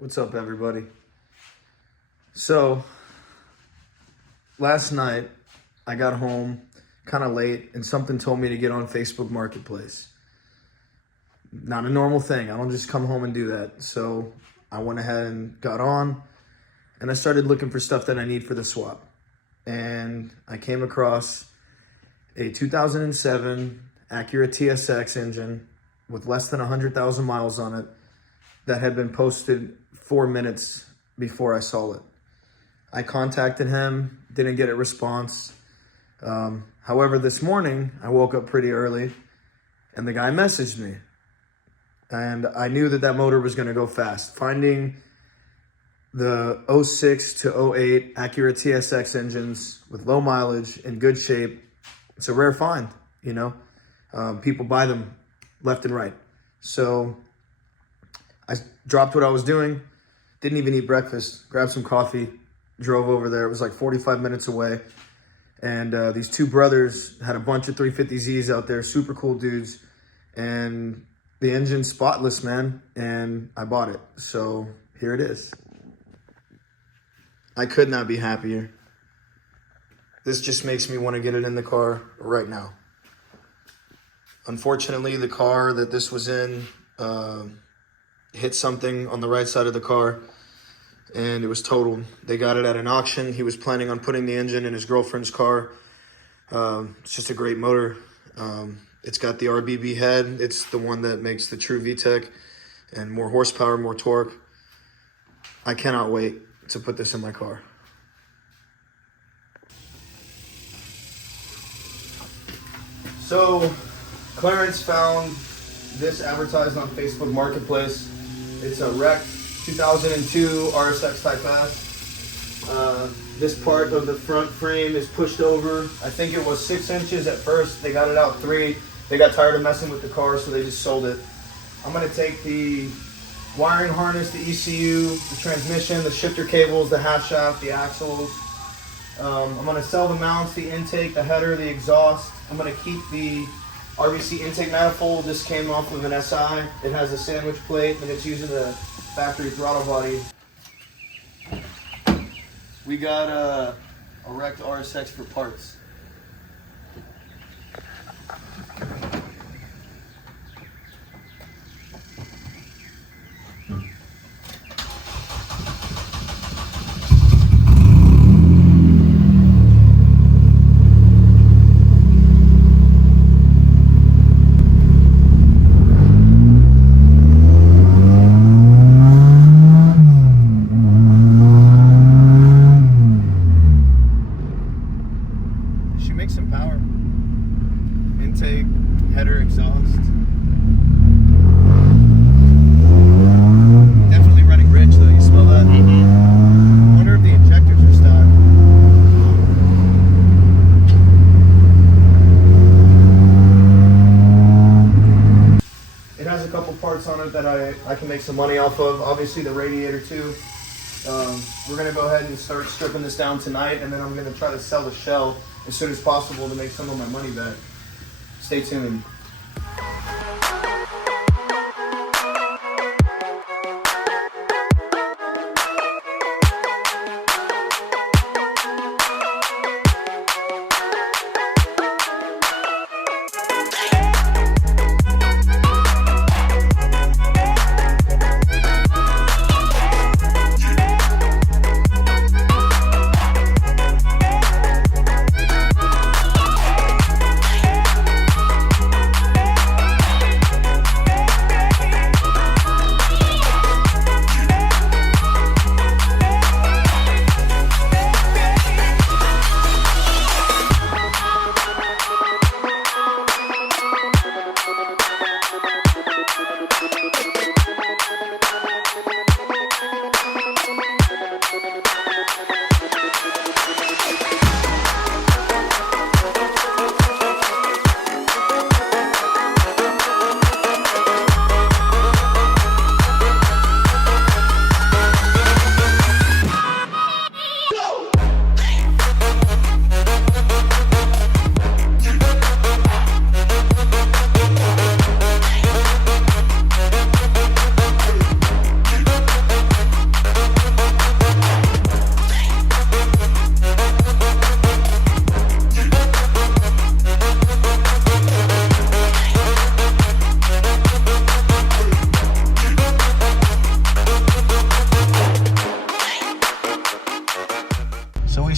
What's up, everybody? So, last night I got home kind of late and something told me to get on Facebook Marketplace. Not a normal thing. I don't just come home and do that. So, I went ahead and got on and I started looking for stuff that I need for the swap. And I came across a 2007 Acura TSX engine with less than 100,000 miles on it that had been posted 4 minutes before I saw it. I contacted him, didn't get a response. However, this morning I woke up pretty early and the guy messaged me. And I knew that that motor was gonna go fast. Finding the 06 to 08 Acura TSX engines with low mileage in good shape, it's a rare find, you know? People buy them left and right. So I dropped what I was doing, didn't even eat breakfast, grabbed some coffee, drove over there. It was like 45 minutes away. And these two brothers had a bunch of 350Zs out there, super cool dudes. And the engine's spotless, man. And I bought it. So here it is. I could not be happier. This just makes me want to get it in the car right now. Unfortunately, the car that this was in hit something on the right side of the car and it was totaled. They got it at an auction. He was planning on putting the engine in his girlfriend's car. It's just a great motor. It's got the RBB head. It's the one that makes the true VTEC and more horsepower, more torque. I cannot wait to put this in my car. So Clarence found this advertised on Facebook Marketplace. It's a wrecked 2002 RSX Type S. This part of the front frame is pushed over. I think it was 6 inches at first. They got it out 3. They got tired of messing with the car, so they just sold it. I'm gonna take the wiring harness, the ECU, the transmission, the shifter cables, the half shaft, the axles. I'm gonna sell the mounts, the intake, the header, the exhaust. I'm gonna keep the RBC intake manifold. This came off of an SI. It has a sandwich plate and it's using the factory throttle body. We got a wrecked RSX for parts. Make some power. Intake, header, exhaust. Definitely running rich though, you smell that? I wonder if the injectors are stopped. It has a couple parts on it that I can make some money off of. Obviously the radiator too. We're gonna go ahead and start stripping this down tonight, and then I'm gonna try to sell the shell as soon as possible to make some of my money back. Stay tuned.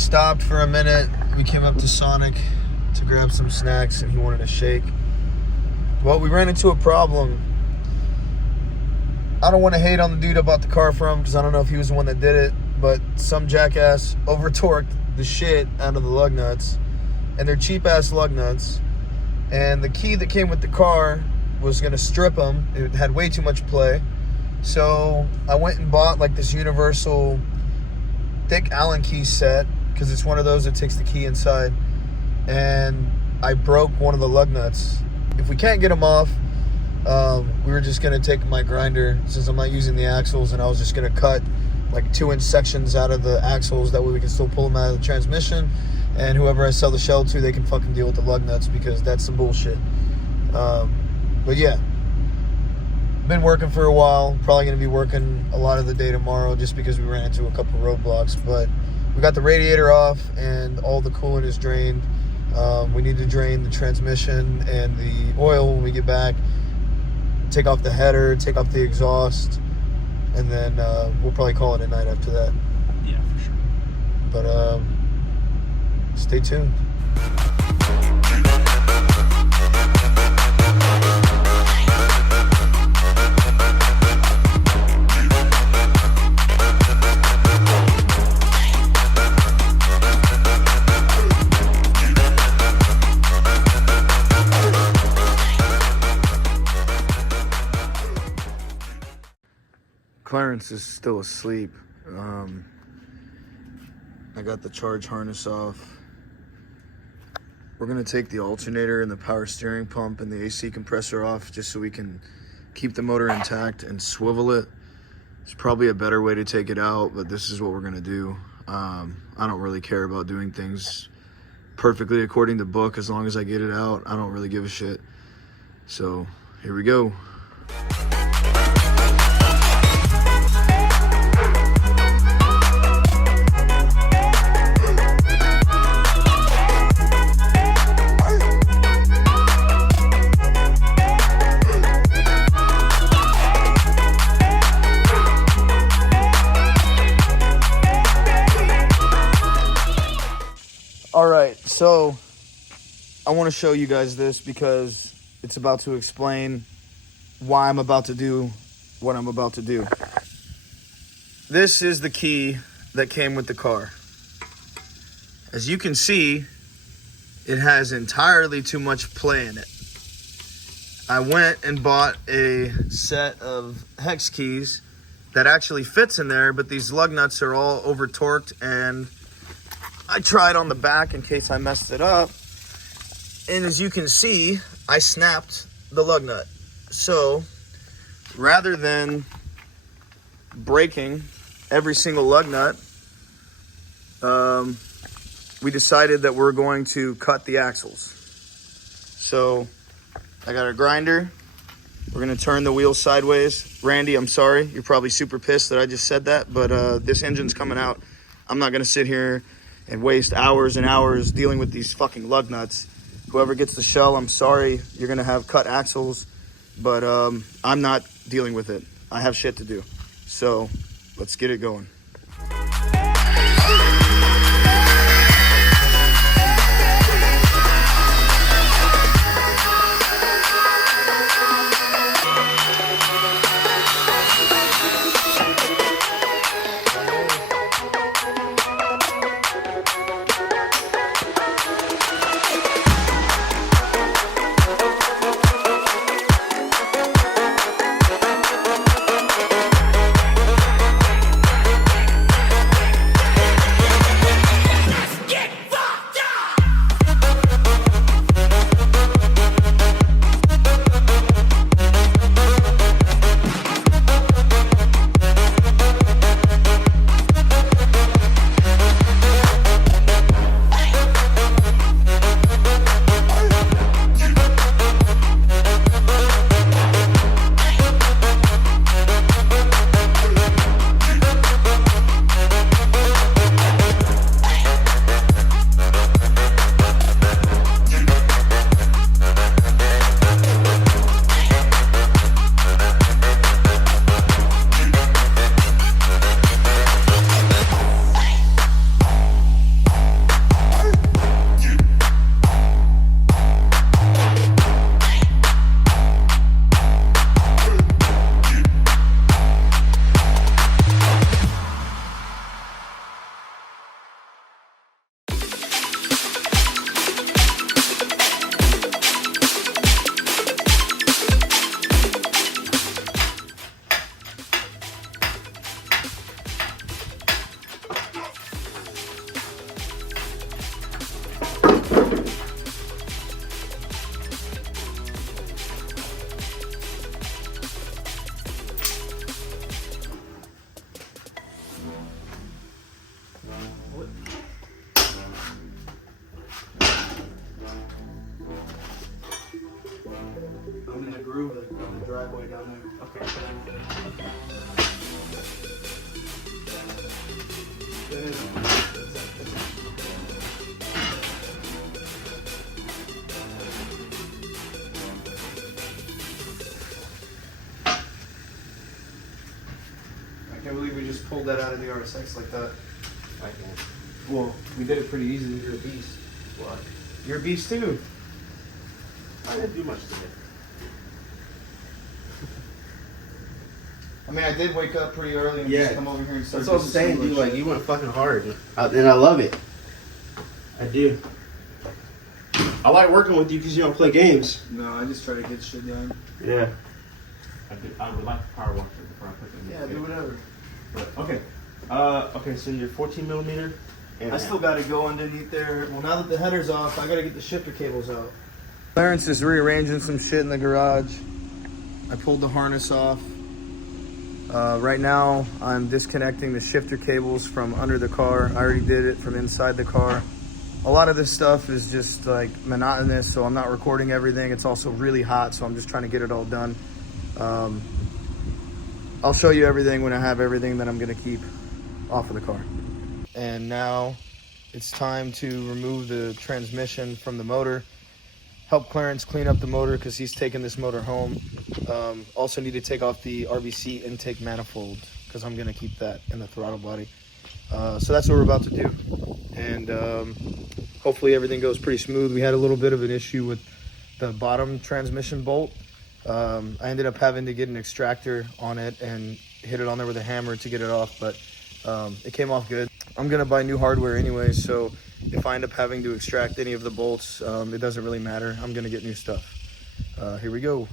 stopped for a minute. We came up to Sonic to grab some snacks, and he wanted a shake. Well, we ran into a problem. I don't want to hate on the dude I bought the car from, because I don't know if he was the one that did it, but some jackass over-torqued the shit out of the lug nuts, and they're cheap-ass lug nuts, and the key that came with the car was going to strip them. It had way too much play, so I went and bought like this universal thick Allen key set, because it's one of those that takes the key inside, and I broke one of the lug nuts. If we can't get them off, we were just going to take my grinder, since I'm not using the axles, and I was just going to cut like 2-inch sections out of the axles. That way we can still pull them out of the transmission, and whoever I sell the shell to, they can fucking deal with the lug nuts, because that's some bullshit. But yeah, been working for a while. Probably going to be working a lot of the day tomorrow, just because we ran into a couple roadblocks. But we got the radiator off, and all the coolant is drained. We need to drain the transmission and the oil when we get back. Take off the header, take off the exhaust, and then we'll probably call it a night after that. Yeah, for sure. But stay tuned. Clarence is still asleep. I got the charge harness off. We're gonna take the alternator and the power steering pump and the AC compressor off, just so we can keep the motor intact and swivel it. It's probably a better way to take it out, but this is what we're gonna do. I don't really care about doing things perfectly according to book. As long as I get it out, I don't really give a shit. So here we go. All right, so I want to show you guys this, because it's about to explain why I'm about to do what I'm about to do. This is the key that came with the car. As you can see, it has entirely too much play in it. I went and bought a set of hex keys that actually fits in there, but these lug nuts are all over torqued, and I tried on the back in case I messed it up, and as you can see, I snapped the lug nut. So rather than breaking every single lug nut, we decided that we're going to cut the axles. So I got a grinder. We're gonna turn the wheel sideways. Randy, I'm sorry, you're probably super pissed that I just said that, but this engine's coming out. I'm not gonna sit here and waste hours and hours dealing with these fucking lug nuts. Whoever gets the shell, I'm sorry, you're gonna have cut axles, but I'm not dealing with it. I have shit to do. So let's get it going. I can't believe we just pulled that out of the RSX like that. I can't. Well, we did it pretty easily. You're a beast. What? You're a beast too. I didn't do much today. I mean, I did wake up pretty early and just come over here and start. That's what I'm saying, dude. Like, you went fucking hard, and I love it. I do. I like working with you because you don't play games. No, I just try to get shit done. Yeah. I would like to power wash it before I put them in. Yeah, do whatever. But, okay. Okay, so you're 14 millimeter. I still got to go underneath there. Well, now that the header's off, I got to get the shifter cables out. Clarence is rearranging some shit in the garage. I pulled the harness off. Right now, I'm disconnecting the shifter cables from under the car. I already did it from inside the car. A lot of this stuff is just like monotonous, so I'm not recording everything. It's also really hot, so I'm just trying to get it all done. I'll show you everything when I have everything that I'm gonna keep off of the car. And now it's time to remove the transmission from the motor. Help Clarence clean up the motor because he's taking this motor home. Also need to take off the RBC intake manifold because I'm gonna keep that in the throttle body. So that's what we're about to do. And hopefully everything goes pretty smooth. We had a little bit of an issue with the bottom transmission bolt. I ended up having to get an extractor on it and hit it on there with a hammer to get it off, but it came off good. I'm gonna buy new hardware anyway, so if I end up having to extract any of the bolts, it doesn't really matter. I'm gonna get new stuff. Here we go.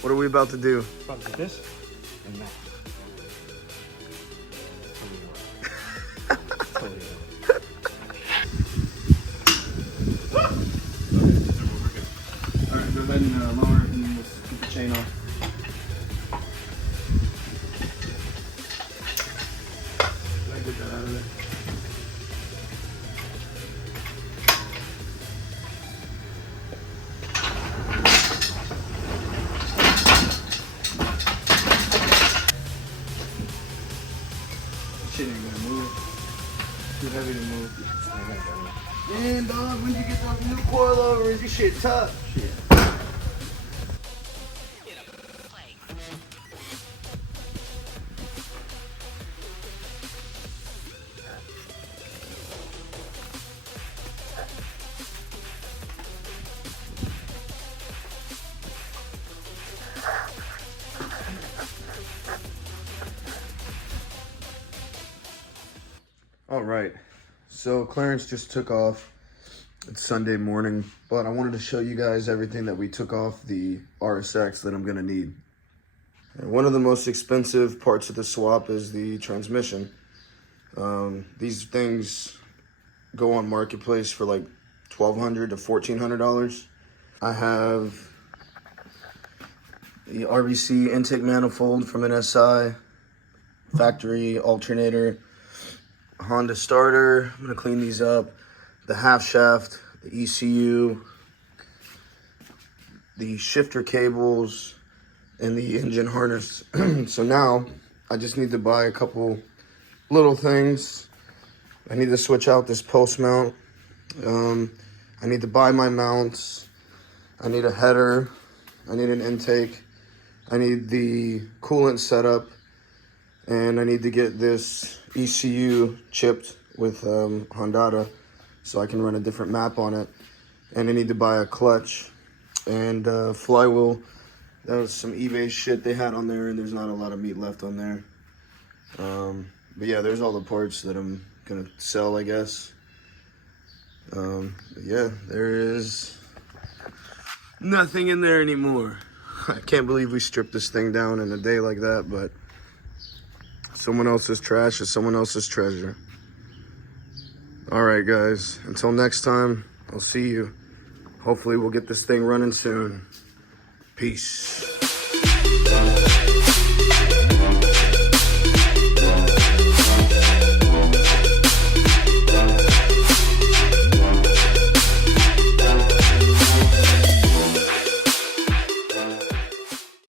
What are we about to do? Probably this and that. Alright, go ahead and lower it and we'll keep the chain off. Get that out of there. Shit ain't gonna move. Too heavy to move. Damn, dog, when you get those new coilovers, this shit tough. Shit. All right, so Clarence just took off. It's Sunday morning, but I wanted to show you guys everything that we took off the RSX that I'm gonna need. And one of the most expensive parts of the swap is the transmission. These things go on Marketplace for like $1,200 to $1,400. I have the RBC intake manifold from an SI, factory alternator, Honda starter. I'm gonna clean these up. The half shaft, the ECU, the shifter cables, and the engine harness. So now I just need to buy a couple little things. I need to switch out this post mount. I need to buy my mounts. I need a header. I need an intake. I need the coolant setup. And I need to get this ECU chipped with Honda so I can run a different map on it. And I need to buy a clutch and flywheel. That was some eBay shit they had on there, and there's not a lot of meat left on there. But yeah, there's all the parts that I'm gonna sell, I guess. Yeah, there is nothing in there anymore. I can't believe we stripped this thing down in a day like that, but someone else's trash is someone else's treasure. All right, guys, until next time, I'll see you. Hopefully we'll get this thing running soon. Peace.